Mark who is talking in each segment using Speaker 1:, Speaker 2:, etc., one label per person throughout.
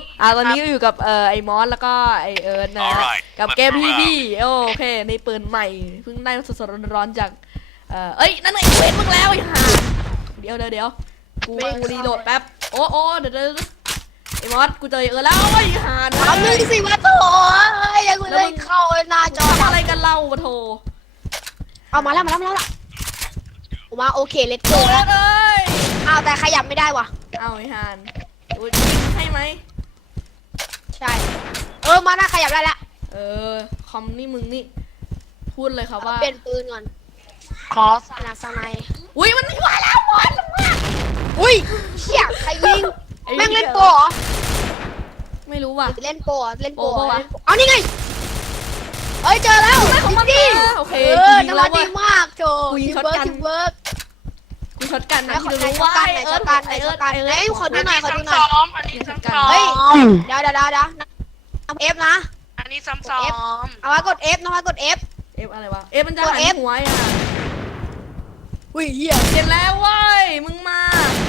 Speaker 1: ตอนนี้อยู่กับไอ้มอสแล้วก็ไอ้เอิร์ธนะกับเกมพี่โอเคในปืนใหม่เพิ่งได้สดๆร้อนๆจากเอ้ยนั่นไงเว้นมึงแล้วไอ้ห่าเดี๋ยวกูรีโหลดแป๊บโอ้เดี๋ยวไอ้มอสกูเจอไอ้เอิร์ธแล้วไอ้ห่า
Speaker 2: ทำหนึ่งสิวะโถยังกูเลยเข้าหน้าจอ
Speaker 1: อะไรกันเล่าปะโถ
Speaker 2: เอามาแล้วมาโอเคเลตโก้แล้ว
Speaker 1: เอ้ย
Speaker 2: เอาแต่ขยับไม่ได้ว่ะ
Speaker 1: เอาไอ้ห่านกูยิงให้ไหม
Speaker 2: ใช่มาหน้าขยับได้แล้ว
Speaker 1: คอมนี่มึงนี่พูดเลยครับว่า
Speaker 2: เปลี่ยนปืนก่อนขอสนับสนัย
Speaker 1: อุ้ยมันไม่ไหวแล้วบอล
Speaker 2: อุ้ยเชี่ยใครยิงแม่งเล่นโปรเหรอ
Speaker 1: ไม่รู้ว่ะ
Speaker 2: เล่นโปร
Speaker 1: โปรปะวะ
Speaker 2: เอานี่ไงเอ้ยเจอแล้ว
Speaker 1: ของมัน
Speaker 2: ดิ
Speaker 1: โอเค
Speaker 2: จังหวะดีมากโจ
Speaker 1: กูยิงช็อตกัน
Speaker 2: ทีมเวิร์ก
Speaker 1: กูช็อตกันนะ
Speaker 2: ขอ
Speaker 1: ที่
Speaker 2: ไหน
Speaker 1: รู้
Speaker 2: ช็อ
Speaker 1: ว่า
Speaker 2: ตกันไหนช็อตกันไหนช็อตกันไหนขอดูหน่อยขอดูหน่อย
Speaker 3: อันนี้ซ้ำซ้อ
Speaker 2: เฮ้ย
Speaker 3: ม
Speaker 2: เดี๋ยวเอฟนะ
Speaker 3: อันนี้ซ้ำซ้อม
Speaker 2: เอาไว้กด F นะไว้กด F
Speaker 1: เอฟอะไรวะเอฟมันจะ
Speaker 2: กด
Speaker 1: หัน
Speaker 2: F
Speaker 1: หัวอ่ะ
Speaker 2: อุ้ยเหี้ย
Speaker 1: เห็นแล้วเว้ยมึงมา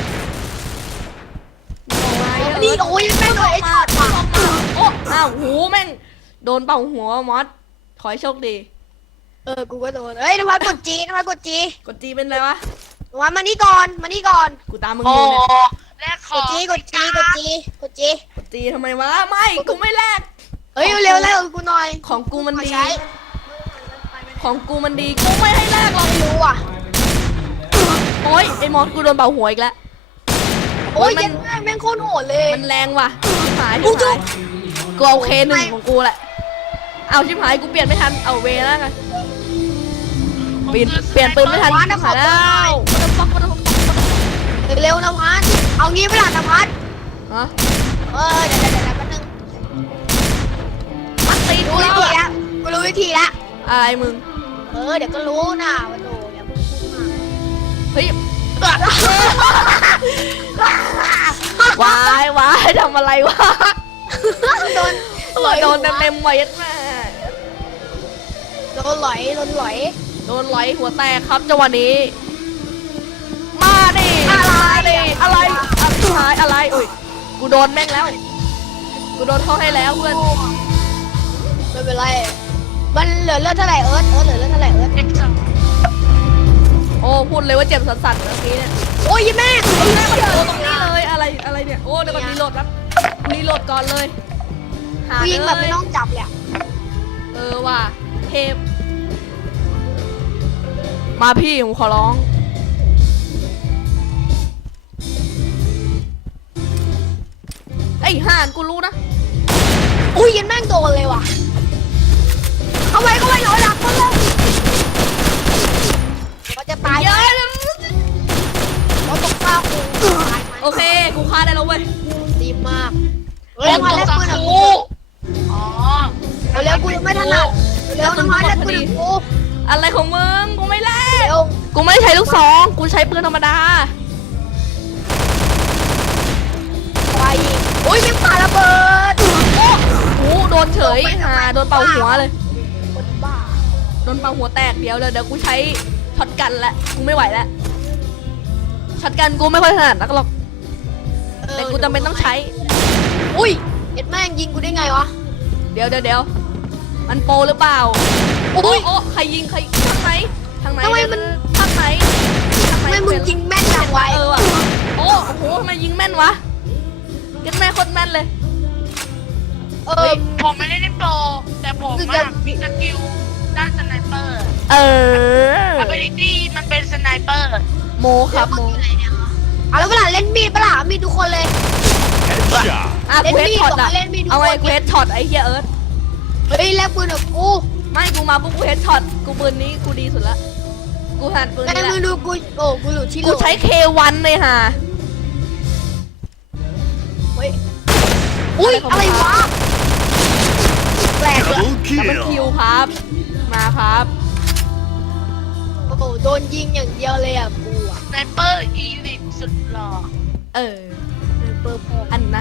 Speaker 1: มึง
Speaker 2: นี่โอ้ยแม่งเลยไอ้ช็อตว่ะ
Speaker 1: โอ้อ้าวหูแม่งโดนเป่าหัวมอสขอให้โชคดี
Speaker 2: กูก็โดนเฮ้ยนวัดกด G นวัดกด G
Speaker 1: กดจีเป็นไรวะ
Speaker 2: นวัดมานี่ก่อน
Speaker 1: กูตามมึงอ
Speaker 3: โอ้
Speaker 1: ยู่เนี่ย
Speaker 3: แลกข
Speaker 2: ก
Speaker 3: อ
Speaker 2: ด
Speaker 3: ง
Speaker 2: G กด G กด G กด G
Speaker 1: กดจีทำไมวะไม่กูไม่แลก
Speaker 2: เฮ้ยเร็วแล้วกูหน่อย
Speaker 1: ของกูมัน
Speaker 2: ขอ
Speaker 1: ดี
Speaker 2: ใช้
Speaker 1: ของกูมันดีกูไม่ให้แลกหรอก
Speaker 2: ไม่รู้อ่ะ
Speaker 1: โอ้ยไอ้มอสกูโดนเป่าหัวอีกแล้ว
Speaker 2: โอ้ย
Speaker 1: มัน
Speaker 2: เย็นมากแม่งโคตรโหดเลย
Speaker 1: มันแรงว่ะชิบหาย
Speaker 2: กู
Speaker 1: ชิบ
Speaker 2: จุ๊
Speaker 1: หาย
Speaker 2: บ
Speaker 1: กูเอาเคหนึ่งของกูแหละเอาชิบหายกูเปลี่ยนไม่ทันเอาเวแล้วกันเปลี่ยนปืนไม่ทันชิบหายแล้ว
Speaker 2: เร็วนะพัดเอางี้ไม่หล่ะนะพัด
Speaker 1: ฮะ
Speaker 2: เดี๋ยวแป๊บนึง
Speaker 1: มันตี
Speaker 2: รู้
Speaker 1: กู
Speaker 2: วิ
Speaker 1: แล้ว
Speaker 2: ธี
Speaker 1: อะ
Speaker 2: แล้วกูรู้วิธีแล้ว
Speaker 1: อะไรมึง
Speaker 2: เดี๋ยวก็รู้นะว่าโดอย่าเพิ่งพูดมาก
Speaker 1: เฮ้ย วายทำอะไรวะ
Speaker 2: โดน
Speaker 1: โดนเต็มไว้ยัดแม่
Speaker 2: โดนหลอย
Speaker 1: โดนร้อยหัวแตกครับจังหวะนี้ มาดิอะไรอะไรอุ้ยกูโดนแม่งแล้ว กูโดนเขาให้แล้วเพื่อน
Speaker 2: ไม่เป็นไรมันเหลือเลือดเท่าไหร่เหลือเลือดเท่าไหร่
Speaker 3: เด็กสอง
Speaker 1: โอ้พูดเลยว่าเจ็บสั่นๆเมื่อกี้เนี่ย
Speaker 2: โอ้ยแม่
Speaker 1: โอ้ตรงนี้เลยอะไรเนี่ยโอ้เดี๋ยวก่อนรีโหลดครับรีโหลดก่อนเลยหา
Speaker 2: ยิง
Speaker 1: เล
Speaker 2: แบบไม่
Speaker 1: ย
Speaker 2: ต้องจับเลย
Speaker 1: ว่ะเทพมาพี่ผมขอร้องไอ้ห่านกูรู้นะ
Speaker 2: อุ้ยยันแม่งโดนเลยว่ะเข้าไปหน่อยหลักมันเลยมันจะตาย
Speaker 1: เยอะ
Speaker 2: เราตกฟ้าคูตายไหม
Speaker 1: โอเคกูฆ่าได้แล้วเว้ย
Speaker 2: ดีมาก
Speaker 3: เฮ้ย
Speaker 2: มา
Speaker 3: ต
Speaker 2: แล้
Speaker 3: ก
Speaker 2: ว
Speaker 3: สั
Speaker 2: ปืน
Speaker 3: ก
Speaker 2: อ่ะ
Speaker 3: ครู่อ๋อ
Speaker 2: เร็วกูยังไม่ถนัดเร็วน้ำมันแล้วปืนกู
Speaker 1: อะไรของมึงกูไม่แลก
Speaker 2: เร็ว
Speaker 1: กูไม่ใช้ลูกซองกูใช้ปืนธรรมดา
Speaker 2: ไปอุ้ยยังปาระเบิด
Speaker 1: โอ้โดนเฉยโดนเป่าหัวเลย
Speaker 2: คนบ้า
Speaker 1: โดนเป่าหัวแตกเดี๋ยวกูใช้ช็อตกันละกูไม่ไหวแล้วช็อตกันกูไม่ค่อยถนัดนักหรอกแต่กูจำเป็นต้องใช้
Speaker 2: อุ้ยเอ็ดแม่งยิงกูได้ไงวะ
Speaker 1: เดี๋ยวมันโปรหรือเปล่าโอ้ใครยิงทางไหนทางไหน
Speaker 2: ทำไมมัน
Speaker 1: ทางไหน
Speaker 2: ทำไมมึงยิงแม่นจังไว
Speaker 1: ว่ะโอ้โหทำไมยิงแม่นวะยิงแม่นโคตรแม่นเลย
Speaker 3: ผมไม่ได้เล่นโปรแต่ผมมีสกิลด้านสไนเปอร์ ability มันเป็นสไนเปอร์
Speaker 1: โมครับโม
Speaker 2: เอาแล้วเวลาเล่นมีดปะล่ะมีดทุกคนเลย
Speaker 1: เควสช็อตอะ
Speaker 2: เล่นมีด
Speaker 1: เอาไงเควสช็อตไอ้เหี้ยเอิร์ธ
Speaker 2: เฮ้ยแลกปืนกับกู
Speaker 1: ไม่กูมาปุ๊บกูเฮดช็อตกูปืนนี้กูดีสุดละกูหันปืน
Speaker 2: ไอ้
Speaker 1: นี้ละ
Speaker 2: มึงดูกูกูหลุดที่
Speaker 1: กูใช้ K1 เลยฮะ
Speaker 2: เฮ้ยอุ้ยอะไรวะแปลกเลย
Speaker 1: ดับเบิลคิวครับ มาครับ
Speaker 2: โอ้โหโดนยิงอย่างเดียวเลยอ่ะกูอ่ะ
Speaker 3: สไนเปอร์อีลิทสุดหล่อ
Speaker 1: เออ
Speaker 2: เปิดพอ
Speaker 1: อันนะ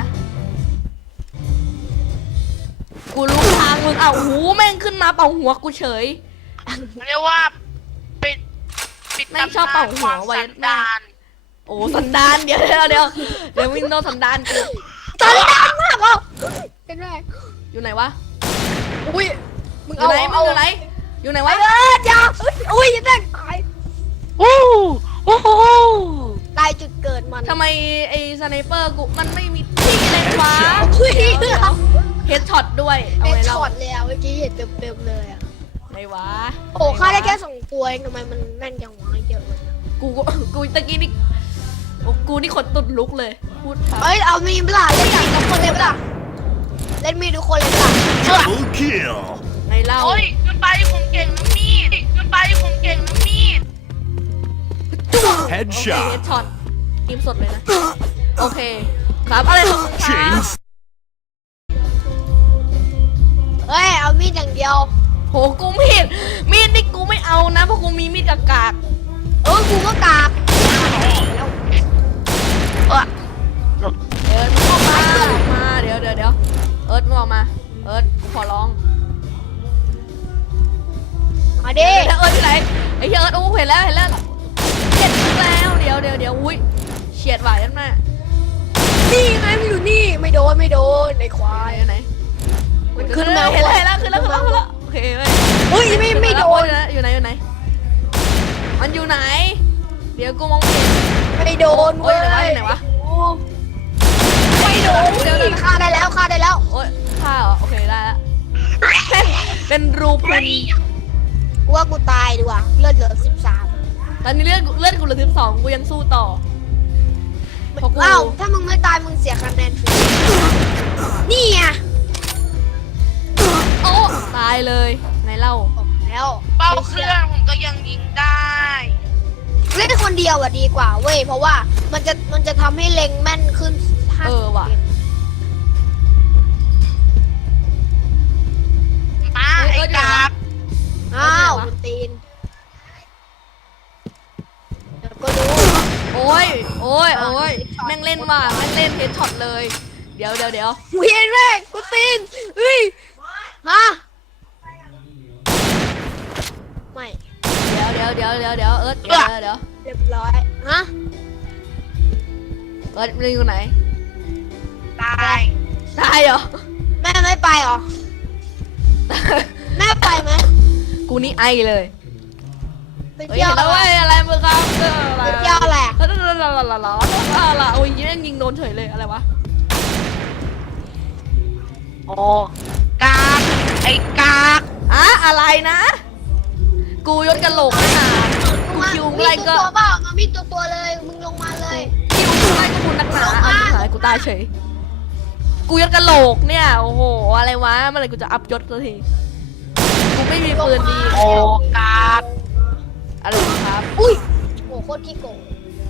Speaker 1: กูรู้ทางมึงหูแม่งขึ้นมาเป่าหัวกูเฉย
Speaker 3: เรียกว่าปิด
Speaker 1: แม่งชอบเป่าหัวไว้
Speaker 3: สันดาน
Speaker 1: โอ้สันดานเดี๋ยววินโดว์สันดานกู
Speaker 2: ตสันดานมากอ่ะเป็นไร
Speaker 1: อยู่ไหนวะ
Speaker 2: อุ้ยมึง
Speaker 1: อยู่
Speaker 2: เอา
Speaker 1: ไหนมึงอยู่ไหนอยู่ไหนวะ
Speaker 2: อย่าอุ้ยจะแตกตาย
Speaker 3: โอ้โห
Speaker 2: ตายจุดเกิดมัน
Speaker 1: ทำไมไอ้สไนเปอร์กูมันไม่มีที่เลนวะ
Speaker 2: อุ้ย
Speaker 1: เฮดช็อตด้วยเอา
Speaker 2: เป็น
Speaker 1: ไว้เรา
Speaker 2: ช็อตเลยอ่ะเมื่อกี้เห็นเต็มๆเลยอ่ะ
Speaker 1: ไหนวะ
Speaker 2: โอ้ฆ่าได้แค่2 ตัวเองทำไมมันแม่นจังวะเยอะเลย
Speaker 1: กูตะกี้นี่โอ้กูนี่ขนตุดลุกเลยพูดครับ
Speaker 2: เอ้ยเอามีเปล่าเล่นมีทุกคนเลยเปล่าเล่นมีทุกคนเลยเปล่า
Speaker 4: Double kill.
Speaker 1: ไงเล่า
Speaker 3: โอ้ยมันไปผมเก่งน้ำมีดมันไปผมเก่งน้ำมีด
Speaker 1: โอเคเฮด
Speaker 4: Headshot.
Speaker 1: ช็อตทีมสดเลยนะโอเคครับอะไรของมึงคะ
Speaker 4: Chains.
Speaker 2: เฮ้ยเอามีดอย่างเดียว
Speaker 1: โหกูมีดนี่กูไม่เอานะเพราะกูมีมีดกาก
Speaker 2: กูก็กาก
Speaker 1: เอิร์ธมึงออกมาเดี๋ยวเอิร์ธมึงออกมาเอิร์ธกูขอร้อง
Speaker 2: มาดิ
Speaker 1: เอิร์ธอยู่ไหนไอ้เหี้ยเอิร์ธโอ้เห็นแล้วเห็นแล้วเดี๋ยวอุ้ยเฉียดหวายยันแม่
Speaker 2: นี่ไงมันอยู่นี่ไม่โดนไอ้ควาย
Speaker 1: ไหน
Speaker 2: มันขึ้นมา
Speaker 1: เห็นแล้วขึ้นแล้วโอเคเว้ย
Speaker 2: เฮ้ยไม่โดน
Speaker 1: อยู่ไหนมันอยู่ไหนเดี๋ยวกูมองไม่เห็น
Speaker 2: ไม่โดน
Speaker 1: โอ้ยไหนวะ
Speaker 2: ไม่โดนฆ่าได้แล้ว
Speaker 1: โอ้ยฆ่าเหรอโอเคได้แล้วเป็นรูพรุน
Speaker 2: กูว่ากูตายดีกว่าเลือดเหลือ13
Speaker 1: ตอนนี้เลือดกูเหลือ12กูยังสู้ต่อเพราะกู
Speaker 2: อ้าวถ้ามึงไม่ตายมึงเสียคะแนนฟรีนี่ไง
Speaker 1: โอ้ตายเลยไงเล่า
Speaker 2: แล้ว
Speaker 3: เป้าเครื่องผมก็ยังยิงได้
Speaker 2: เล่นคนเดียวอะดีกว่าเว้ยเพราะว่ามันจะทำให้เล็งแม่นขึ้น50%
Speaker 1: ว่ะ
Speaker 3: มาไอ้กาก
Speaker 2: อ้าวคุณตีนเดี๋ยวก็รู้
Speaker 1: โอ้ยแม่งเล่นว่ะแม่งเล่นเฮดช็อตเลยเดี๋ยว
Speaker 2: เวียนแรกคุณตีนเฮ้ยฮะไม่
Speaker 1: เอิร์ธเดี๋ยว
Speaker 2: เรียบร้อยฮะ
Speaker 1: เอิร์ธมึงอยู่ไหน
Speaker 3: ตาย
Speaker 1: ตายเหรอ
Speaker 2: แม่ไม่ไปหรอแม่ไปไหม
Speaker 1: กูนี่ไอเลย
Speaker 2: ไป
Speaker 1: เฮ้ย
Speaker 2: เที่ยว
Speaker 1: เห็นแล้วเว้ยอะไรมึงครับ
Speaker 2: ไปเที่ยวอะไร
Speaker 1: ละโอ้ยยิงโดนเฉยเลยอะไรวะ
Speaker 3: โอ้กากไอ้กาก
Speaker 1: อะไรนะ กูยศกะโหลกไม่หากูคิวอะไรก็
Speaker 2: มีตัวเปล่ามามีตัวเลยมึงลงมาเลย
Speaker 1: คิวอะไรก็กูนักหนาเอาหายกูตายเฉยกูยศกะโหลกเนี่ยโอ้โหอะไรวะเมื่อไหร่กูจะอัพยศสักทีกูไม่มีปืนดี
Speaker 3: โอ้กาก
Speaker 1: อะไรครับ
Speaker 2: อุ้ยโหโคตรขี้โกง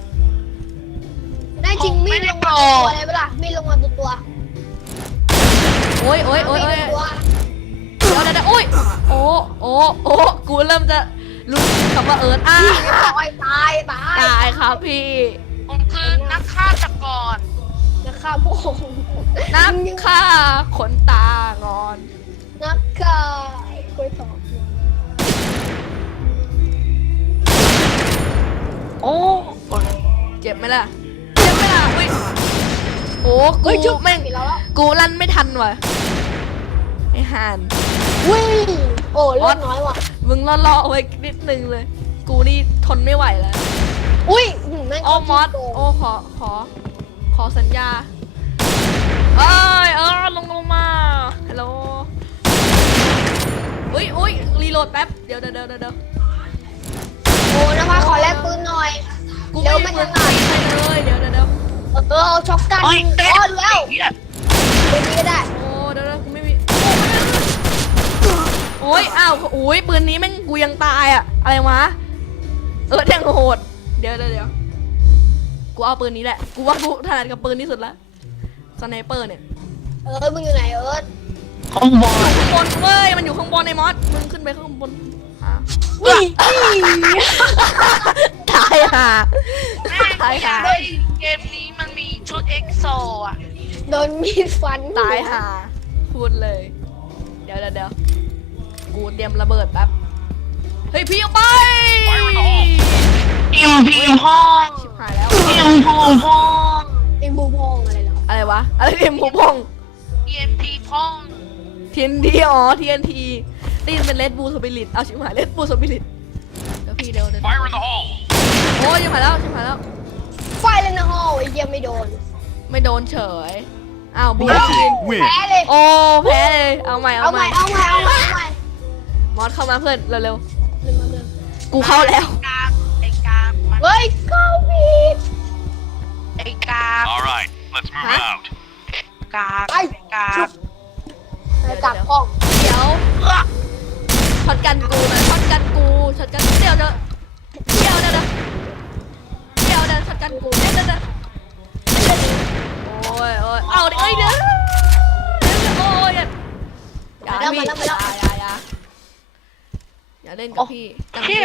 Speaker 2: ได้จริงมีดลงมาตัวเลยเปล่ามีดลงมาตัว
Speaker 1: โอ้ย
Speaker 2: ตัว
Speaker 1: เดี๋ยวโอ้ยโอ้กูเริ่มจะรู้คำว่าเอิร์ธ
Speaker 2: ตาย
Speaker 1: ตายครับพี่
Speaker 3: ผมคือนักฆ่าตะกร
Speaker 2: นะครับพวก
Speaker 1: นักฆ่าขนตางอน
Speaker 2: นักข่าคุยต่อ
Speaker 3: โอ้
Speaker 1: เจ็บไหมล่ะอุ้ยโอ้กูแม่ง
Speaker 2: แล้ว
Speaker 1: กูลั่นไม่ทันว่ะไอ้ห่าน
Speaker 2: วิ่งโอ้เลือดน้อยว่ะ
Speaker 1: มึงล่อๆเอาไว้นิดนึงเลย กูนี่ทนไม่ไหวแล้ว
Speaker 2: อุ้ยแม่ง
Speaker 1: โอ้มอสโอ้ขอสัญญาเอ้ยลงมาฮัลโหลอุ้ยรีโหลดแป๊บเดี๋ยว
Speaker 2: โอ้นภัสขอแลกปืนหน่อย
Speaker 1: กูไม่มีปืนใช้เลยเดี๋ยว
Speaker 2: เอาช็อปกัน
Speaker 3: โอ้ยเต้น
Speaker 2: แล้ว ปืนนี้ก็ได้
Speaker 1: โอ้เดี๋ยวกูไม่มีโอ้ยอ้าวโอ้ยปืนนี้แม่งกูยังตายอะอะไรวะยังโหดเดี๋ยวกูเอาปืนนี้แหละกูว่ากูถนัดกับปืนที่สุดละสไนเปอร์เนี่ย
Speaker 2: มึงอยู่ไหน
Speaker 3: ข้างบน
Speaker 1: ข้างบนเว้ยมันอยู่ข้างบนในมอสมึงขึ้นไปข้างบน
Speaker 2: วิ่ง
Speaker 1: ตายห่า
Speaker 3: แม่กูอยากได้เกมนี้มันมีชุดเอ็กโซอ่ะ
Speaker 2: โดนมีดฟัน
Speaker 1: ตายห่าพูดเลยเดี๋ยวกูเตรียมระเบิดแป๊บเฮ้ยพี่เอาไป
Speaker 3: พิมห้อง
Speaker 1: ชิบหายแล้ว
Speaker 3: พิมห้อง
Speaker 2: ไอ้บูมองอะไรเหรอ
Speaker 1: อะไรวะอะไรเนี่ยหมูพอง
Speaker 3: EMP พ่อง
Speaker 1: TNT อ๋อ TNT ตีนเป็นเลดบูสปิริตเอาชิบหายเลดบูสปิริตเดี๋ยวพี่เดี๋ยว
Speaker 4: Fire in the hole!
Speaker 1: โอ้ยชิบหายแล้วชิบหายแล้ว
Speaker 2: ไฟเลยนะฮอไอ้เหี้ยไม่โดน
Speaker 1: ไม่โดนเฉยอ้าวบู
Speaker 4: Blue
Speaker 1: ทีน
Speaker 4: team
Speaker 2: แพ้
Speaker 4: win!
Speaker 2: เลย
Speaker 1: โอ้แพ้เลยเอาใหม่
Speaker 2: เอาใหม่เอาใหม่เอาใหม่เอาใหม่
Speaker 1: มอสเข้ามาเพื่อนเร็ว
Speaker 2: เดินมาเดิน
Speaker 1: ๆกูเข้าแล้ว
Speaker 3: ไอ้กางมัน
Speaker 2: เฮ้ยเข้าผิด
Speaker 3: ไอ้กาง
Speaker 4: Alright, let's move
Speaker 1: Huh?
Speaker 4: out.
Speaker 3: กาง
Speaker 2: ไอ้
Speaker 3: กาง
Speaker 2: ไปกลับห้อง
Speaker 1: เดี๋ยวช็อตกันกูนะช็อตกันกูช็อตกันเดี๋ยวช็อตกันกูเดี๋ยวโอ้ยเอาดิเอ้ยเดี๋ยวโอ้ยอย่าพี่อย่าเล่นกับพี่จังพี่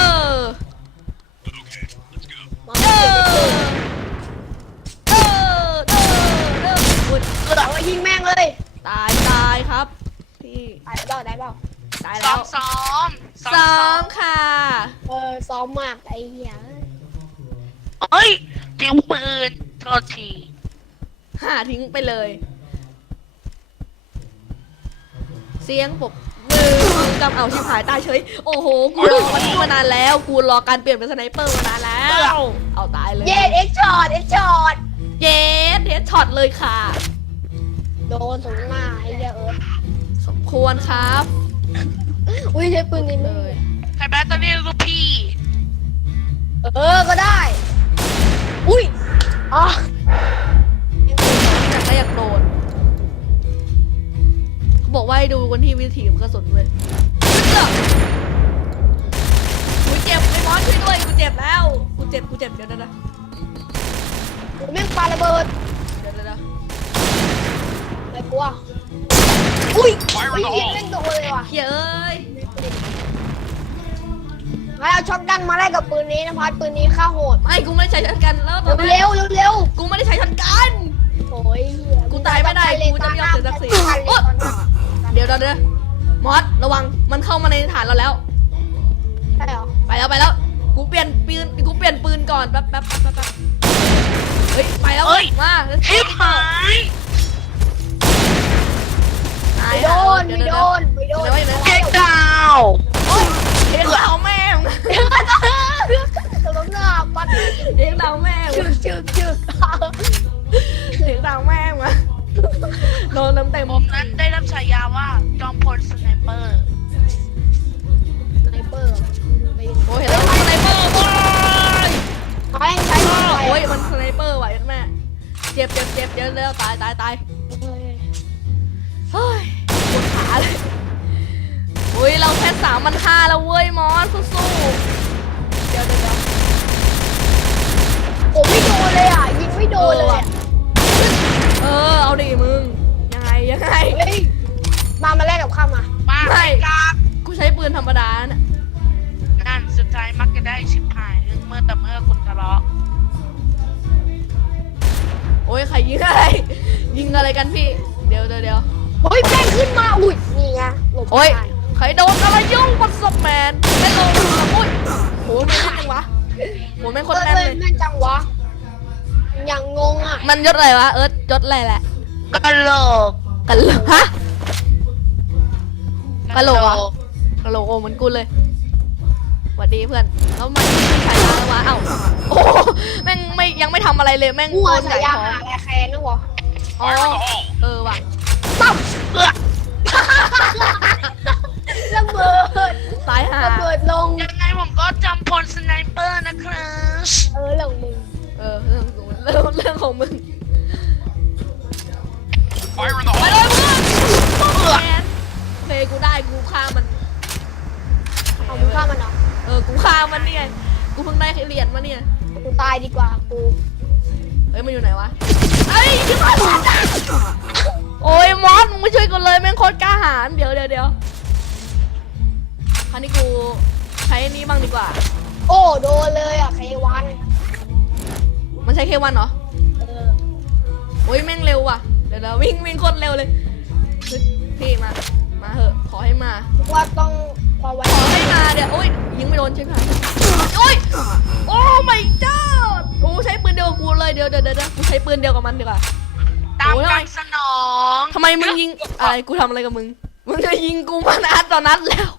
Speaker 1: อุ๊ย
Speaker 2: เอายิงแม่งเลย
Speaker 1: ตายครับพี่
Speaker 2: ตายเปล่าได้เปล่า
Speaker 1: ตาย
Speaker 3: ซ้
Speaker 1: แล้
Speaker 3: อ
Speaker 1: ว
Speaker 3: มซ้อม
Speaker 1: สองค่ะ
Speaker 2: ซ้อมมากไอ้เหี้ย
Speaker 3: เอ้ยจิ้วปืนโทษที
Speaker 1: ทิ้งไปเลย เสียงปกมือกำเอาชิบหายตายเฉยโอ้โหกูรอวันนี้มานานแล้วกูรอการเปลี่ยนเป็นสไนเปอร์มานานแล้วเอาตายเลย
Speaker 2: เย็ดเอ็กช็อต
Speaker 1: เย็ดเฮดช็อตเลยค่ะ
Speaker 2: โดนสมหน้าไอ้เหี้ย
Speaker 1: สมควรครับ
Speaker 2: อุ้ยใช้ปืนนี้
Speaker 1: เล
Speaker 2: เลย
Speaker 1: ย
Speaker 3: ใครแบตเตอรี่ลูกพี่
Speaker 2: ก็ได้ อุ้ยอ๋อ
Speaker 1: อยากโดนเขาบอกว่าให้ดูกันที่วิธีกระสุนเลยกูเจ็บไอ้มอสช่วยด้วยกูเจ็บแล้วกูเจ็บเดี๋ยวนะ
Speaker 2: แม่งปาระเบิด
Speaker 1: เดี๋ยว
Speaker 2: อะไรกลัวอุ้ยยิงเล่นโดนเลยว่ะ
Speaker 1: เฮ้ยเอ้ย
Speaker 2: งั้นเอาช็อตกันมาแลกกับปืนนี้นะพัดปืนนี้ฆ่าโหด
Speaker 1: ไม่กูไม่ได้ใช้ช็อตกันแล้วตอนนี้
Speaker 2: เร็วเร็ว
Speaker 1: กูไม่ได้ใช้ช็อตกัน
Speaker 2: โอ้ย
Speaker 1: กูตายไม่ได้กูจะไม่ยอมเสียศักดิ์ศรีเดี๋ยวมอสระวังมันเข้ามาในฐานเราแล้ว
Speaker 2: ใช่เหรอ
Speaker 1: ไปแล้วกูเปลี่ยนปืนก่อนแป๊บเฮ้ยไปแล้วมา
Speaker 3: ชิบหาย
Speaker 2: ไม่โดน
Speaker 1: เดี๋ยว
Speaker 3: เก๊กดาว
Speaker 1: เลี้ยงเราแม่ง
Speaker 2: สมหน้าปัด
Speaker 1: เลี้ยงเราแม่ง
Speaker 2: จึก
Speaker 1: เลี้ยงเราแม่งมาโดนเต็ม
Speaker 3: ผมนั้นได้รับฉายาว่าจอมพลสไนเปอร์
Speaker 2: สไนเปอร์
Speaker 1: โอ้ยเห็นแล้วสไนเปอร์ว้าย
Speaker 2: ใช้
Speaker 1: โอ้ยมันสไนเปอร์ว่ะแม่เจ็บเดี๋ยวตายเฮ้ยปวดขาเลยอุ้ยเราแค่3,500แล้วเว้ยมอสสู้เดี๋ยว
Speaker 2: ผมไม่โดนเลยอ่ะยิงไม่โดนเลย
Speaker 1: เอาดิมึงยังไง
Speaker 2: เฮ้ยมาแลกกับข้ามา
Speaker 3: มาไอ้กาง
Speaker 1: กูใช้ปืนธรรมดาน่ะ
Speaker 3: นั่นสุดท้ายมักจะได้ชิบหายเมื่อคุณทะเลาะ
Speaker 1: โอ้ยใครยิงอะไรกันพี่เดี๋ยว
Speaker 2: เฮ้ยแป้งขึ้นมาอุ้ยนี่ไงหลบ
Speaker 1: โอ้ย
Speaker 2: ได้
Speaker 1: ใครโดนอะไรยุ่งปัสสแมนไม่ลงอุ้ยโหแม่งจังวะโหแม่งคนแม่นเลย
Speaker 2: แม่งจังวะอย่างงงอ่ะ
Speaker 1: มันยศอะไรวะยศอะไรแหละ
Speaker 3: กะโหลก
Speaker 1: กันเลยฮะกะโหลกเหรอ กะโหลกโอ้เหมือนกูเลยสวัสดีเพื่อนแล้วมันฉายาแล้ววะเอ้าโอ้แม่งยังไม่ทำอะไรเลยแม่ง
Speaker 2: หัว
Speaker 1: โดน
Speaker 2: สา
Speaker 1: ใหญ่
Speaker 2: ยา
Speaker 1: ท้อง
Speaker 2: หาแลแคนนะวะ
Speaker 1: อ๋อ
Speaker 4: Fire in the hole!
Speaker 1: ว่ะ
Speaker 2: ปั๊บ
Speaker 3: เอื้อ
Speaker 2: ระเบิด
Speaker 1: ตายห่า
Speaker 2: ระเบิดลง
Speaker 3: ยังไงผมก็จำพลสไนเปอร์นะครับ
Speaker 2: เรื่องมึง
Speaker 1: เรื่องของมึง
Speaker 4: Fire in the
Speaker 1: ไป
Speaker 4: hole!
Speaker 1: เลยเพื่อนแมนเพลกูได้กูฆ่ามัน
Speaker 2: เอามึงฆ่ามันเหรอ
Speaker 1: กูฆ่ามันเนี่ยกูเพิ่งได้เหรียญมาเนี่ย
Speaker 2: กูตายดีกว่ากู
Speaker 1: เฮ้ยมันอยู่ไหนวะเอ้ยยิงมันโอ้ยมอสมึงไม่ช่วยกูเลยแม่งโคตรกล้าหาญเดี๋ยวคราวนี้กูใช้อันนี้บ้างดีกว่า
Speaker 2: โอ้โดนเลยอ่ะเควัน
Speaker 1: มันใช้เควันเหรอ
Speaker 2: เออ
Speaker 1: โอ้ยแม่งเร็วว่ะเดี๋ยววิ่งโคตรเร็วเลยเฮ้ยพี่มาเหอะขอให้มา
Speaker 2: ว่าต้องความไว
Speaker 1: ขอให้มาเดี๋ยวโอ้ยยิงไม่โดนใช่ไหมโอ้ยโอ้ไม่เจ้าโอ้ใช้ปืนเดียวกับกูเลยเดี๋ยวกูใช้ปืนเดียวกับมันดีกว่า
Speaker 3: ามการสนอง
Speaker 1: ทำไมมึงยิงอะไรกูทำอะไรกับมึงมึงจะยิงกูมานัดต่อนัดแล้ว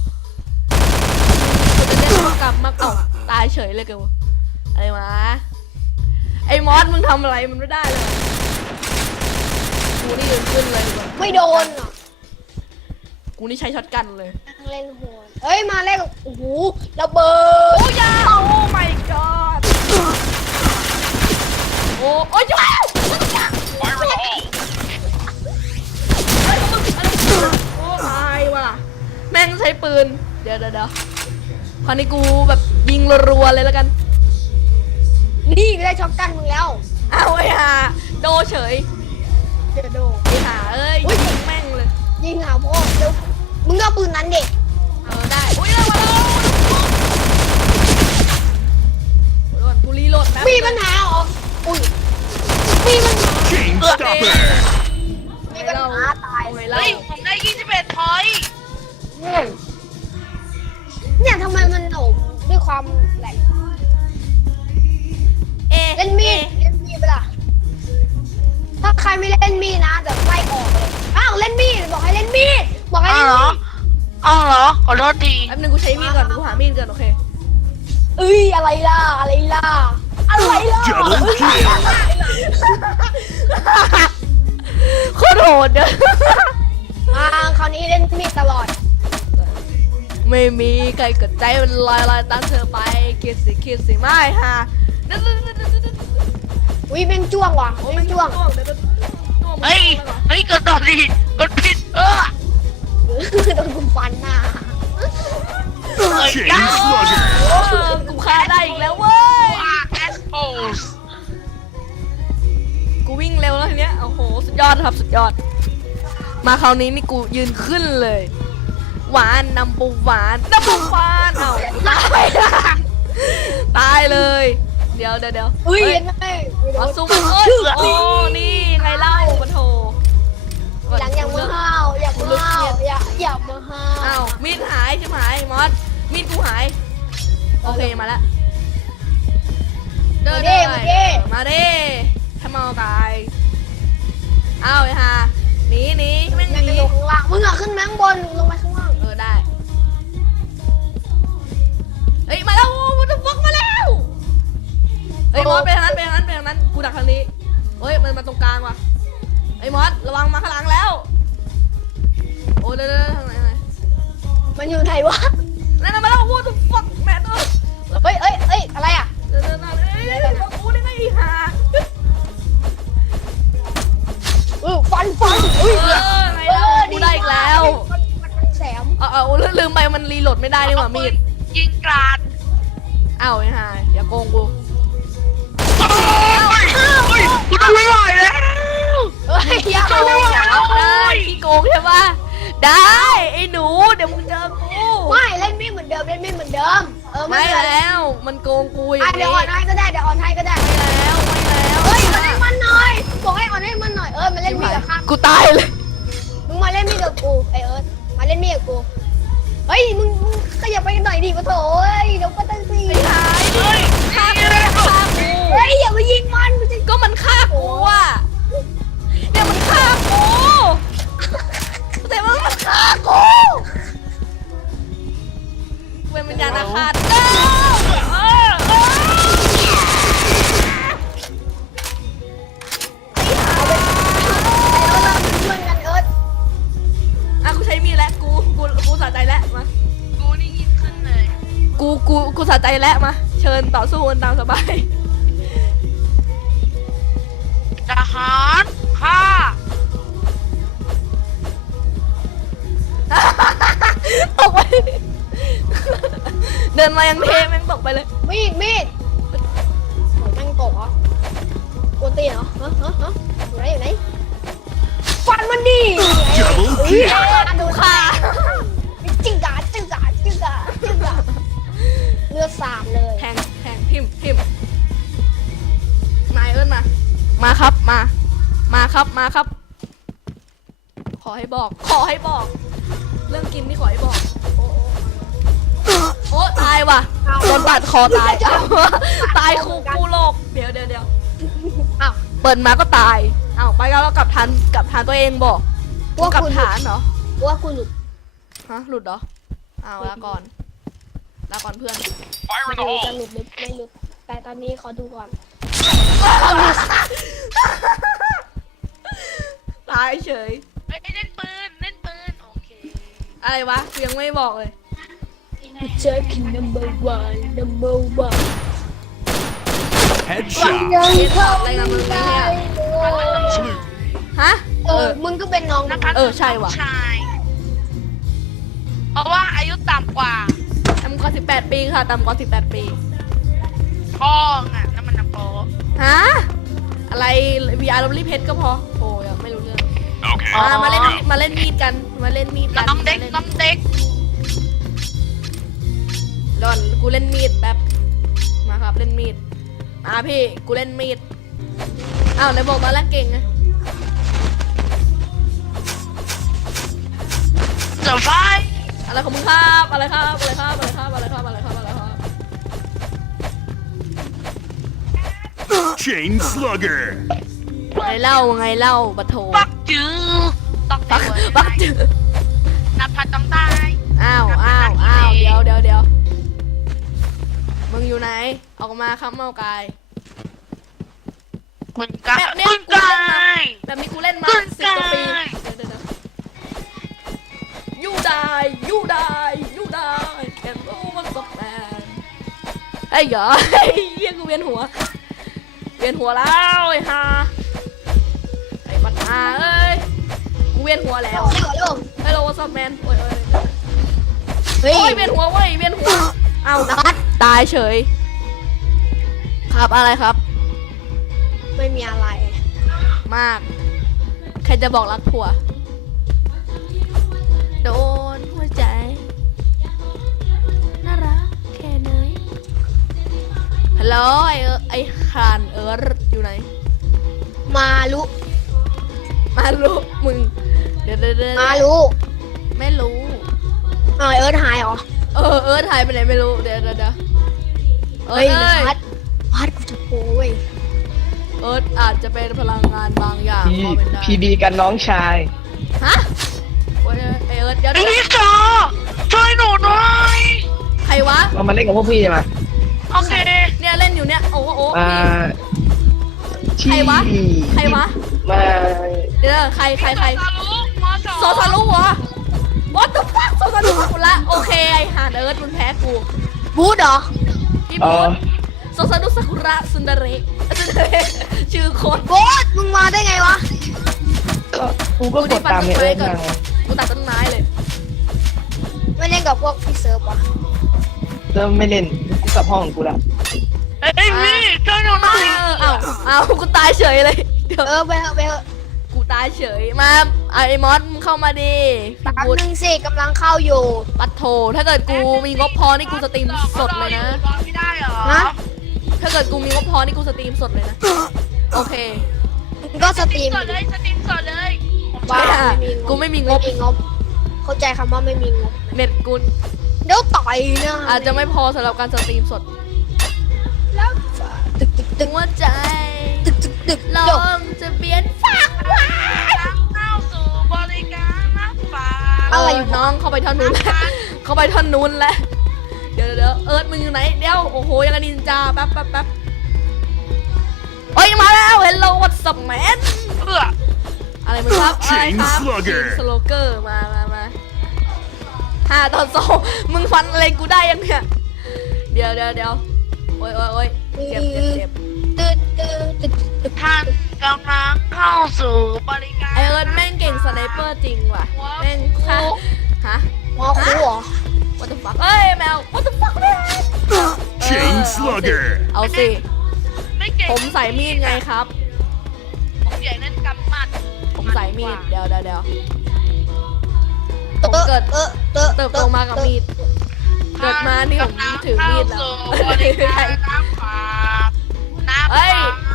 Speaker 1: กูจะเล่นกลับมาตายเฉยเลยกูอะไรมาไอ้มอสมึงทำอะไรมันไม่ได้เลยกูนี่ยืนขึ้นเลยดีกว่า
Speaker 2: ไม่โดนอ่ะ
Speaker 1: กูนี่ใช้ช็อตกันเลย
Speaker 2: นั่งเล่นโหดเอ้ยมาเล่นโอ้โหระเบิด
Speaker 1: โอ้ยาโอ้ my god โอ้ยจ้า
Speaker 4: Fire in the hole!
Speaker 1: โอ้ตายว่ะแม่งใช้ปืนเดี๋ยวคราวนี้กูแบบยิงรัวๆเลยแล้วกัน
Speaker 2: นี่ไม่ได้ช็อตกันมึงแล้ว
Speaker 1: เอาไอ้ห่าโดเฉย
Speaker 2: เดี๋ยวโดน
Speaker 1: ไอ้ห่าเอ้ยยิงแม่งเลย
Speaker 2: ยิงหาพ่อเดี๋ยวมึงเอาปืนนั้นเด็ก
Speaker 1: ได้อุ้ยเร็วมาแล้วโอ้ยกูรีโหลดแป๊บ
Speaker 2: มีปัญหาเหรออุ้ยมีปัญหา
Speaker 4: Chain
Speaker 1: เอ๊ะ
Speaker 4: stopper!
Speaker 2: มีปัญหาตาย
Speaker 1: ไม่
Speaker 2: เล
Speaker 1: เล่า
Speaker 3: เฮ้ยผมได้21 พอยต์
Speaker 2: เนี่ยทำไมมันโหนด้วยความแหลก เล่นมีดไปล่ะถ้าใครไม่เล่นมีดนะจะไล่ออกเลยอ้าวเล่นมีดบอกให้เล่นมีดบอกให้
Speaker 3: อ้า
Speaker 2: เล่
Speaker 3: วน เหร
Speaker 2: มี
Speaker 3: อ
Speaker 2: ด
Speaker 3: อ้าวเหรอขอโทษที
Speaker 1: แป๊บนึงกูใช้มีดก่อนกูหามีดก่อนโอเค
Speaker 2: เอ้ยอะไรล่ะอะไรล่ะอะไรล่ะ
Speaker 4: Double kill!
Speaker 1: โคตรโหดเด้อ
Speaker 2: มาคราวนี้เล่นมีดตลอด
Speaker 1: ไม่มีใครกดใจมันลอยตามเธอไปคิดสิไม่ฮะ
Speaker 2: อุ้ยแม่งจ้วงว่ะแม่งจ้วง
Speaker 3: เฮ้ยเฮ้ยกดต่อดีกดผิด
Speaker 2: โดนกุมฟันหน้า
Speaker 4: Chain slugger!
Speaker 1: กูฆ่าได้อีกแล้วเว้ย
Speaker 3: แอสโพส
Speaker 1: กูวิ่งเร็วแล้วทีเนี้ยโอ้โหสุดยอดครับสุดยอด มาคราวนี้นี่กูยืนขึ้นเลย หวานนำปูหวานนำปูหวานเอ้าตายเลยเดี๋ยว
Speaker 2: อุ้ย
Speaker 1: เฮ้ย
Speaker 2: ไม่
Speaker 1: มาซุ่มโอ้นี่ไงเล่าปะโถ
Speaker 2: หลังอย่างมือห้าวอย่ามือห้าวอย่ามือห้า
Speaker 1: อ้าว วมีดหายใช่ไหมมอสมีดกูหายโอเคมาแล้วมาเด้ทำเอาตายอ้าวไอ้ห่าหนีแม่ง
Speaker 2: อยาก
Speaker 1: ห
Speaker 2: จะ
Speaker 1: นี
Speaker 2: ลงข้างล่างมึงอะขึ้นมาข้างบนลงมาข้างล่าง
Speaker 1: ได้เฮ้ยมาแล้วมันจะฟกมาแล้วเฮ้ยมอสไปทางนั้นกูดักทางนี้เฮ้ยมันมาตรงกลางว่ะไอ้มอสระวังมาข้างหลังแล้วโอ้เดี๋ยวทางไหน
Speaker 2: มันอยู่ไหนวะ
Speaker 1: นั่นมาแล้วwhat the fuck แม่ตัว
Speaker 2: เฮ้ยอะไรอ่ะ
Speaker 1: เดินกูได้ไงอีห่า
Speaker 2: ฟันอุ้ย
Speaker 1: ไงแล้วกูได้อีกแล้ว
Speaker 2: แสม
Speaker 1: เอาลืมไปมันรีโหลดไม่ได้นี่หว่ามีด
Speaker 3: ยิงกราด
Speaker 1: อ้าวไอ้ห่าอย่าโกงกู
Speaker 3: เฮ้ยกูทำไม่ไหวแล้ว
Speaker 2: เฮ้ยอย่า
Speaker 3: โอ้ย
Speaker 1: ได้พี่โกงใช่ปะได้ไอ้หนูเดี๋ยวมึงเจอกู
Speaker 2: ไม่เล่นไม่เหมือนเดิม
Speaker 1: ไม่แล้วมันโกงกูอย่าง
Speaker 2: เดี๋ยว
Speaker 1: นี้
Speaker 2: อ่อนให้ก็ได้
Speaker 1: ไม่แล้ว
Speaker 2: เฮ้ยมาเล่นมันหน่อยบอกให้อ่อนให้มันหน่อยมาเล่นมีกับข้า
Speaker 1: กูตายเลย
Speaker 2: มึงมาเล่นมีกับกูไอเอิร์ธมาเล่นมีกับกูเฮ้ยมึงขยับไปกันหน่อยดิปะโถเฮ้ยเดี๋ยวก็ตั้งสี่
Speaker 1: ไม่หาย
Speaker 3: เฮ้ย
Speaker 1: ฆ่ากู
Speaker 2: เฮ้ยอย่ามายิงมันจะ
Speaker 1: ก็มันฆ่ากูอ่ะเนี่ยมันฆ่ากูแต่ว่ามันฆ่ากูเป็นวิญญาณอาฆาตอ่ะกูใช้มีดแล้วกูสะใจแล้วมา
Speaker 3: กูนี่ยิงขึ้นเลย
Speaker 1: กูสะใจแล้วมาเชิญต่อสู้กันตามสบาย
Speaker 3: ทหารฆ่า
Speaker 1: ตกไปเดินมายังเทแม่งตกไปเลย
Speaker 2: มีดโหแม่งตกเหรอกวนตีเหรอฮะอยู่ไหนฟันมันดิ
Speaker 4: Double kill!
Speaker 2: ดูค่ะจิ้งกาเลือดสาดเลย
Speaker 1: แทงพิมพ์นายเอิ้นมาครับมาครับขอให้บอกเรื่องกินนี่ขอให้บอกโอ้ตายว่ะโดนบาดคอตายตายคู่โลกเดี๋ยว
Speaker 2: อ้าว
Speaker 1: เปิดมาก็ตายอ้าวไปกันแล้วกลับฐานตัวเองบอก
Speaker 2: ว่า
Speaker 1: กลับ
Speaker 2: คุณ
Speaker 1: ฐานเหรอ
Speaker 2: ว่าคุณหลุด
Speaker 1: ฮะหลุดเหรออ้าวลาก่อนเพื่อน
Speaker 4: Fire in
Speaker 2: ดู
Speaker 4: the
Speaker 2: จะ
Speaker 4: hole!
Speaker 2: หลุดหรือไม่หลุด แต่ตอนนี้ขอดูก่อน
Speaker 1: ตายเฉย
Speaker 3: เฮ้ยเล่นปืนโอเค
Speaker 1: อะไรวะกูยังไม่บอกเลย
Speaker 2: เจอคิง number one
Speaker 4: Headshot!
Speaker 1: อะไรกันมึงเนี่ย
Speaker 4: Salute!
Speaker 1: ฮะ
Speaker 2: มึงก็เป็นน้อง
Speaker 3: นภัส
Speaker 1: ใช่ว่ะ
Speaker 3: ชายเพราะว่าอายุต่ำกว่า
Speaker 1: ต่ำกว่า18 ปีค่ะต่ำกว่า18 ปี
Speaker 3: พ่องอ่ะนั่นมันนะโป
Speaker 1: ฮะอะไร VR ลบรีเพชรก็พอโอ้ยังไม่รู้เรื่อง
Speaker 4: Okay.
Speaker 1: มาเล่นมีดกันมาเล่นมีดกัน
Speaker 3: น้องเด็ก
Speaker 1: มาล่
Speaker 3: น้องเด็ก
Speaker 1: ก่อนกูเล่นมีดแป๊บมาครับเล่นมีดพี่กูเล่นมีดอ้าวไหนบอกตอนแรกเก่งไง
Speaker 3: เสือไฟ
Speaker 1: อะไรของมึงครับอะไรครับ
Speaker 4: Chain Slugger!
Speaker 1: ไงเล่าบัตโถ
Speaker 3: ปักจื้อต้อง
Speaker 1: บักจืด
Speaker 3: นภัสต้องตาย
Speaker 1: อ้าวเดี๋ยวมึงอยู่ไหนออกมาครับเมากาย
Speaker 3: มึงกล้า
Speaker 1: แบบเนี้ย
Speaker 3: มึงกล้า
Speaker 1: แบบนี้กูเล่นมา
Speaker 3: ขึ้น
Speaker 1: 10 กว่าปี
Speaker 3: ได้
Speaker 1: เดี๋ยวยูได้แกรู้มันตกแมนไอ้เหรอไอ้เหี้ยกูเวียนหัวแล้วไอ้ฮาไอ้ปัญหาเอ้ยกูเวียนหัวแล้วไอ้โลวอซับแมนโอ้ย
Speaker 2: เฮ้ย
Speaker 1: เวียนหัวเอ้าตายเฉยครับอะไรครับ
Speaker 2: ไม่มีอะไร
Speaker 1: มาก ใครจะบอกรักผัว โดนหัวใจ น่ารักแค่ไหนฮัลโหลไอ้คานอยู่ไหน
Speaker 2: มาลุ
Speaker 1: มาลูกมึง เดี๋ยว
Speaker 2: มาลุ
Speaker 1: ไม่รู้
Speaker 2: เอิร์ธหายเหรอ
Speaker 1: ถ่ายไปไหนไม่รู้ เดี๋ยว
Speaker 2: เฮ้ยพัดกูจะโป้เว้ย
Speaker 1: อาจจะเป็นพลังงานบางอย่าง
Speaker 5: พี่
Speaker 1: ก็เป็นได้
Speaker 5: พี่ดีกันน้องชาย
Speaker 1: ฮะโอ้ยไอ้เดี๋ยว
Speaker 3: ไอ้พี่จอช่วยหนูหน่อย
Speaker 1: ใครวะ
Speaker 5: เรามาเล่นกับพวกพี่ใช่ไหม
Speaker 3: โอเค
Speaker 1: เนี่ยเล่นอยู่เนี่ยโอ้พี่
Speaker 5: ที่
Speaker 1: ใครวะ
Speaker 5: มา
Speaker 1: เดี๋ยวใคร
Speaker 3: ซารุมอสอง
Speaker 1: โซซารุเหรอ What the fuck โซซารุกูละโอเคไอ้ห่านมึงแพ้กู
Speaker 2: บูธเหรอ
Speaker 1: พี่
Speaker 5: อ๋
Speaker 1: บู
Speaker 5: อ
Speaker 1: ธโซซารุซากุระซุนดาเระชื่อโคน
Speaker 2: บูธมึงมาได้ไงวะ
Speaker 5: กูก็กดตามเอิร์ธมาไง
Speaker 1: กูตัดต้นไม้เลย
Speaker 2: ไม่เล่นกับพวกพี่เซิร์ฟวะ
Speaker 5: เริ่มไม่เล่นกูกลับห้องของกูละ
Speaker 3: เอ้ยพี่ช่วยหนูหน่อย
Speaker 1: เอากูตายเฉยเลยเดี๋ยว
Speaker 2: ไปเถอะ
Speaker 1: กูตายเฉยมาไอ้มอสมึงเข้ามาดิ
Speaker 2: แป๊
Speaker 1: พี่
Speaker 2: บ
Speaker 1: บูธ
Speaker 2: นึงสิกำลังเข้าอยู่
Speaker 1: ปัดโถถ้าเกิดกูมีงบพอนี่กูสตรีมสดเลยนะ
Speaker 3: รอไม่ได้เหรอ
Speaker 2: ฮะ
Speaker 1: ถ้าเกิดกูมีงบพอนี่กูสตรีมสดเลยนะ โอเค
Speaker 2: มึงก็สตรีม
Speaker 3: สดเลยสตรีมสดเลย
Speaker 2: บ้า
Speaker 1: กูไม่มีงบ
Speaker 2: เข้าใจคำว่าไม่มีงบ
Speaker 1: เน็ตกู
Speaker 2: เดี๋ยวต่อยนะ
Speaker 1: อาจจะไม่พอสำหรับการสตรีมสด
Speaker 2: แล้วตึกตึกตึก
Speaker 1: หัวใจ
Speaker 2: ตึกตึกตึก
Speaker 1: ล
Speaker 2: จบ
Speaker 1: มจะเปลี่ยนฝักไว้
Speaker 3: เข้าสู่บริการรับฝาก
Speaker 1: อะไรอยู่น้องเข้าไปท่อนนู้นแล้วเข้าไปท่อนนู้นแล้วเดี๋ยวมึงอยู่ไหนเดี๋ยวโอ้โหยังกับนินจาแป๊บเฮ้ยมาแล้ว Hello what's up man
Speaker 3: เพื่อ
Speaker 1: อะไรมึงครับอะไรครับ
Speaker 4: Slugger
Speaker 1: สโลเกอร์มา5-2มึงฟันอะไรกูได้ยังเนี่ยเดี๋ยวโอ้ยเจ็บ
Speaker 2: ตึกตึกตึกตึก
Speaker 3: ท่านกำลังเข้าสู่บริการ
Speaker 1: ไอแม่งเก่งสไนเปอร์จริงว่ะแม่งค่ะฮะ
Speaker 2: หมอครูเหรอ
Speaker 1: What the fuck เอ้ยแมว What the fuck เนี่ย
Speaker 4: Chain Slugger!
Speaker 1: เอาสิ
Speaker 3: ไม่เก่ง
Speaker 1: ผมใส่มีดไงครับ
Speaker 3: ผมใหญ่นั่นกำมัด
Speaker 1: ผมใส่มีดเดี๋ยวผม
Speaker 2: เติ
Speaker 1: เติบโตมากับมีด เกิดมานี่ผมถือมีดแล้ว
Speaker 3: บริการน้ำฝากน้ำ
Speaker 1: เฮ้ย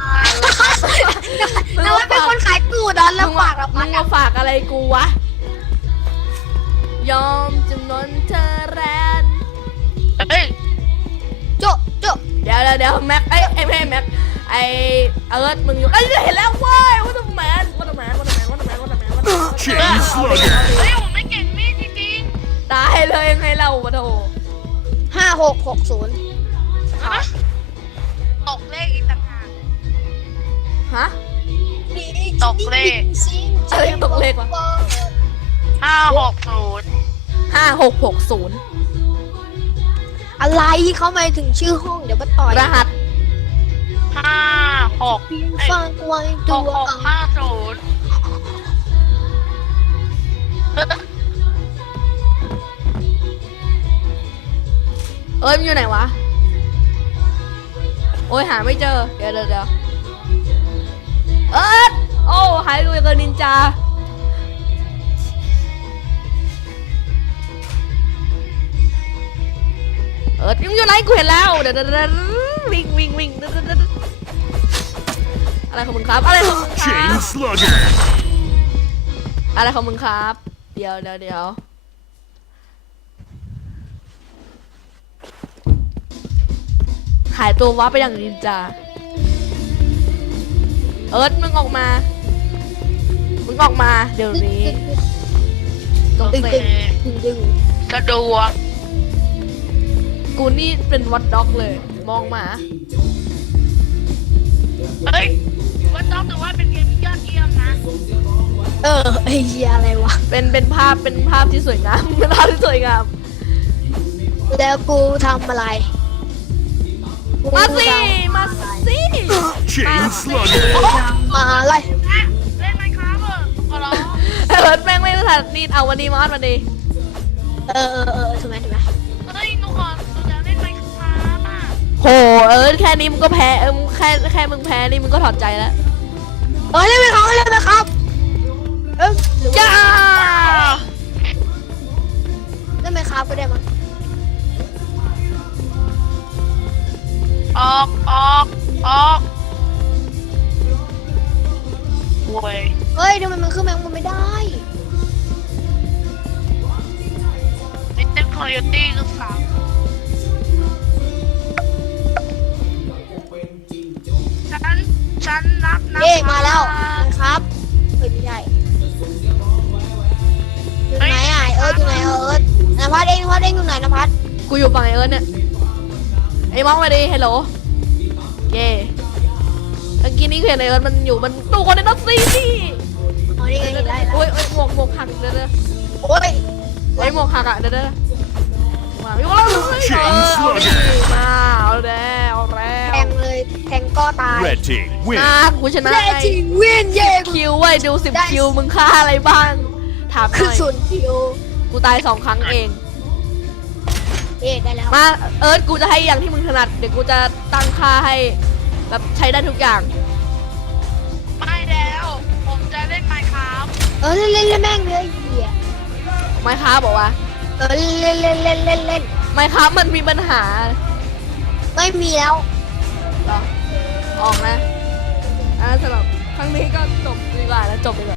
Speaker 2: แล้วมันเป็นคนขายตูดอ่ะแล้วฝากเรา
Speaker 1: มึงมาฝากอะไรกูวะ ยอมจำนนเธอแรน
Speaker 3: เฮ้ย
Speaker 2: โจโจ
Speaker 1: เดี๋ยวแม็กไม่ใช่แม็กไอมึงอยู่เอ้ยเห็นแล้วเว้ยว่าทำแมนวันแมนวันแมนวันแมนวันแมนวันแมน
Speaker 4: Chain Slugger
Speaker 3: เฮ้ยผมไม่เก่งมีดจริง
Speaker 1: ตายเลยยังไงเราปะโถ
Speaker 2: 5660
Speaker 3: ๆฮะตกเลขอีกต่างหาก
Speaker 1: ฮะ
Speaker 3: ตกเลข
Speaker 1: อะไรตกเลขวะ
Speaker 3: 560
Speaker 1: 5660
Speaker 2: อะไรเขาหมายถึงชื่อห้องเดี๋ยวมาต่อย
Speaker 1: รหัส
Speaker 3: 56
Speaker 2: ฟังไว้ตัว
Speaker 3: 6650
Speaker 1: เอ้ยมันอยู่ไหนวะโอ้ยหาไม่เจอเดี๋ยวเอิร์ธโอ้หายไปกับนินจาเอิร์ธยังอยู่ไหนกูเห็นแล้วเดี๋ยววิ่งอะไรของมึงครับอะไรของมึงครั
Speaker 4: Chain
Speaker 1: บ
Speaker 4: Slugger
Speaker 1: อะไรของมึงครับเดี๋ยวหายตัววับไปอย่างนินจาเอิร์ธมึงออกมาเดี๋ยวนี้ตรง
Speaker 2: ดึง
Speaker 1: เตะ
Speaker 2: ดึง
Speaker 3: สะดวก
Speaker 1: กูนี่เป็นวัดด็อกเลยมองหมา
Speaker 3: เฮ้ยว่าต้องถือว่าเป็นเกมที่ยอดเยี่ยมนะ
Speaker 2: ไอ้เหี้ยอะไรวะ
Speaker 1: เป็นภาพที่สวยงาม เป็นภาพที่สวยงาม
Speaker 2: แล้วกูทำอะไร
Speaker 1: มาสิ
Speaker 4: Chain Slugger
Speaker 2: มาอะไร
Speaker 3: เล่นไหมครับขอร้อง
Speaker 1: เอิร์ธแม่งไม่รู้ทันนี่เอาวันนี้มอสวันนี้
Speaker 2: ถูกไหม
Speaker 3: เฮ้ยหนูจะเล่นไหมครับอ่ะ
Speaker 1: โหเอิร์ธแค่นี้มึงก็แพ้แค่มึงแพ้นี่มึงก็ถอดใจแล้ว
Speaker 2: เล่นไหมครับหรือว่า
Speaker 1: จ้า
Speaker 2: เล่นไหมครับก็ได้มั้ง
Speaker 3: ออกโว้ย
Speaker 2: เฮ้ยทำไมมันขึ้นแมงมุมไม่ได้
Speaker 3: นี่เต้นคอร์ยตี้คือสามฉันรับนะ
Speaker 2: มาแล้วนะครับไม่ใช่อยู่ไหนอ่ะอยู่ไหนเอิร์ธนภัสเองอยู่ไหนนภัส
Speaker 1: กูอยู่ฝั่งไอเอิร์ธเนี่ยไอ้มองมาดิฮัลโหลเย่เมื่อกี้นี้เห็นไอเอิร์ธมันอยู่มันตู้คนในรถซีนี่
Speaker 2: อ๋อนี่ไงได้แล้ว
Speaker 1: โอ้ยหมวกหักเด้อ
Speaker 2: โอ้ย
Speaker 1: ไอ้หมวกหักอ่ะเด้อมาอยู่แล้ว
Speaker 4: Chain Slugger
Speaker 1: มาเอาแล้ว
Speaker 2: แทงเลยแทงก็ตาย
Speaker 4: Red Team
Speaker 1: อ่ะ
Speaker 4: win
Speaker 1: กูชนะ
Speaker 2: เย้
Speaker 1: ไง
Speaker 2: จริงวินเย่
Speaker 1: คิวเว้ยดู10 คิวมึงฆ่าอะไรบ้างถามห
Speaker 2: คือ
Speaker 1: น่อย
Speaker 2: ศูนย์คิว
Speaker 1: กูตาย2 ครั้งเอง
Speaker 2: ได้แล้ว
Speaker 1: มาเอิร์ธกูจะให้อย่างที่มึงถนัดเดี๋ยวกูจะตั้งค่าให้แบบใช้ได้ทุกอย่าง
Speaker 3: ไม่แล้วผมจะเล่นไหมครับ
Speaker 2: เล่นแม่งเลยเหี้ย
Speaker 1: ไมค้าบอกว่า
Speaker 2: เล่น
Speaker 1: ไมค้ามันมีปัญหา
Speaker 2: ไม่มีแล้ว
Speaker 1: เหรอออกนะสำหรับครั้งนี้ก็จบดีกว่าแล้วจบดีกว่า